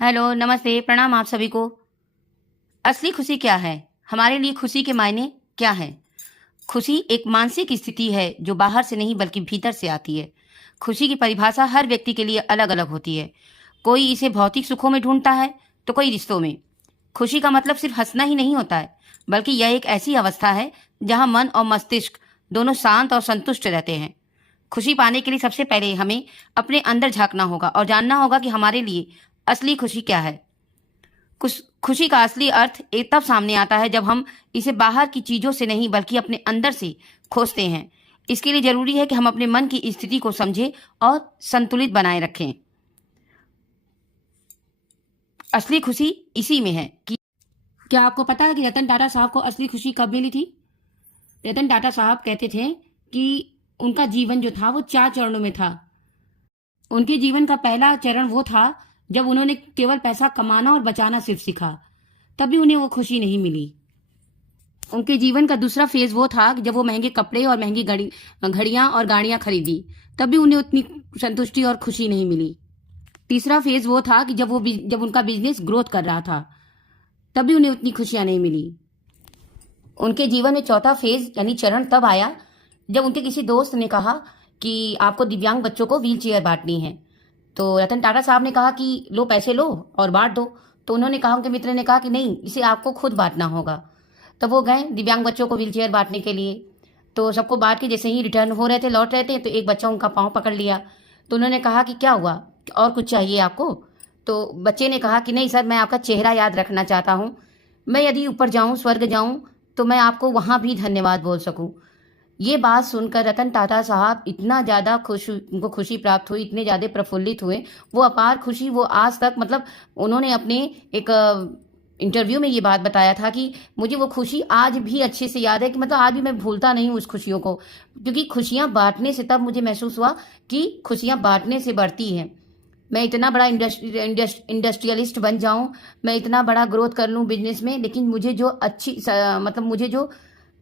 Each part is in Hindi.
हेलो, नमस्ते, प्रणाम आप सभी को। असली खुशी क्या है? हमारे लिए खुशी के मायने क्या हैं? खुशी एक मानसिक स्थिति है जो बाहर से नहीं बल्कि भीतर से आती है। खुशी की परिभाषा हर व्यक्ति के लिए अलग-अलग होती है। कोई इसे भौतिक सुखों में ढूंढता है, तो कोई रिश्तों में। खुशी का मतलब सिर्फ हंसना ही नहीं होता है, बल्कि यह एक ऐसी अवस्था है जहां मन और मस्तिष्क दोनों शांत और संतुष्ट रहते हैं। खुशी पाने के लिए सबसे पहले हमें अपने अंदर झांकना होगा और जानना होगा कि हमारे लिए असली खुशी क्या है। खुशी का असली अर्थ एक तब सामने आता है जब हम इसे बाहर की चीजों से नहीं बल्कि अपने अंदर से खोजते हैं। इसके लिए जरूरी है कि हम अपने मन की स्थिति को समझें और संतुलित बनाए रखें। असली खुशी इसी में है कि क्या आपको पता है कि रतन टाटा साहब को असली खुशी कब मिली थी? रतन टाटा साहब कहते थे कि उनका जीवन जो था वो 4 चरणों में था। उनके जीवन का पहला चरण वो था जब उन्होंने केवल पैसा कमाना और बचाना सिर्फ सीखा, तब भी उन्हें वो खुशी नहीं मिली। उनके जीवन का दूसरा फेज वो था कि जब वो महंगे कपड़े और महंगी घड़ियां और गाड़ियां खरीदी, तब भी उन्हें उतनी संतुष्टि और खुशी नहीं मिली। तीसरा फेज वो था कि जब उनका बिजनेस ग्रोथ कर रहा था, तब भी उन्हें उतनी खुशियां नहीं मिली। उनके जीवन में चौथा फेज यानी चरण तब आया जब उनके किसी दोस्त ने कहा कि आपको दिव्यांग बच्चों को व्हील चेयर बांटनी है। तो रतन टाटा साहब ने कहा कि लो पैसे लो और बांट दो। तो उन्होंने कहा, उनके मित्र ने कहा कि नहीं, इसे आपको खुद बांटना होगा। तब वो गए दिव्यांग बच्चों को व्हीलचेयर बांटने के लिए। तो सबको बांट के जैसे ही रिटर्न हो रहे थे, लौट रहे थे, तो एक बच्चा उनका पाँव पकड़ लिया। तो उन्होंने कहा कि क्या हुआ, और कुछ चाहिए आपको? तो बच्चे ने कहा कि नहीं सर, मैं आपका चेहरा याद रखना चाहता हूँ। मैं यदि ऊपर जाऊँ, स्वर्ग जाऊँ, तो मैं आपको वहाँ भी धन्यवाद बोल सकूँ। ये बात सुनकर रतन टाटा साहब इतना ज़्यादा खुश, उनको खुशी प्राप्त हुई, इतने ज़्यादा प्रफुल्लित हुए। वो अपार खुशी वो आज तक, मतलब उन्होंने अपने एक इंटरव्यू में ये बात बताया था कि मुझे वो खुशी आज भी अच्छे से याद है, कि मतलब आज भी मैं भूलता नहीं हूँ उस खुशियों को। क्योंकि खुशियाँ बांटने से तब मुझे महसूस हुआ कि खुशियाँ बांटने से बढ़ती हैं। मैं इतना बड़ा इंडस्ट्रियलिस्ट बन जाऊँ, मैं इतना बड़ा ग्रोथ कर लूँ बिजनेस में, लेकिन मुझे जो मतलब मुझे जो,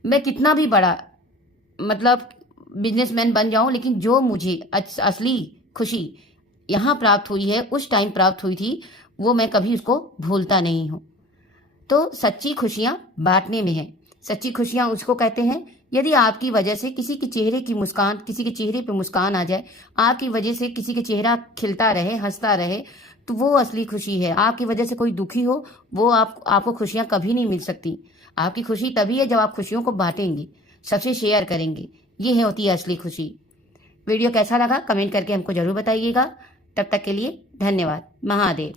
मैं कितना भी बड़ा मतलब बिजनेसमैन बन जाऊं, लेकिन जो मुझे असली खुशी यहाँ प्राप्त हुई है, उस टाइम प्राप्त हुई थी, वो मैं कभी उसको भूलता नहीं हूँ। तो सच्ची खुशियाँ बांटने में है। सच्ची खुशियाँ उसको कहते हैं यदि आपकी वजह से किसी के चेहरे की मुस्कान, किसी के चेहरे पे मुस्कान आ जाए, आपकी वजह से किसी के चेहरा खिलता रहे, हंसता रहे, तो वो असली खुशी है। आपकी वजह से कोई दुखी हो, वो आपको खुशियाँ कभी नहीं मिल सकती। आपकी खुशी तभी है जब आप खुशियों को बांटेंगे, सबसे शेयर करेंगे। ये है होती है असली खुशी। वीडियो कैसा लगा कमेंट करके हमको जरूर बताइएगा। तब तक के लिए धन्यवाद। महादेव।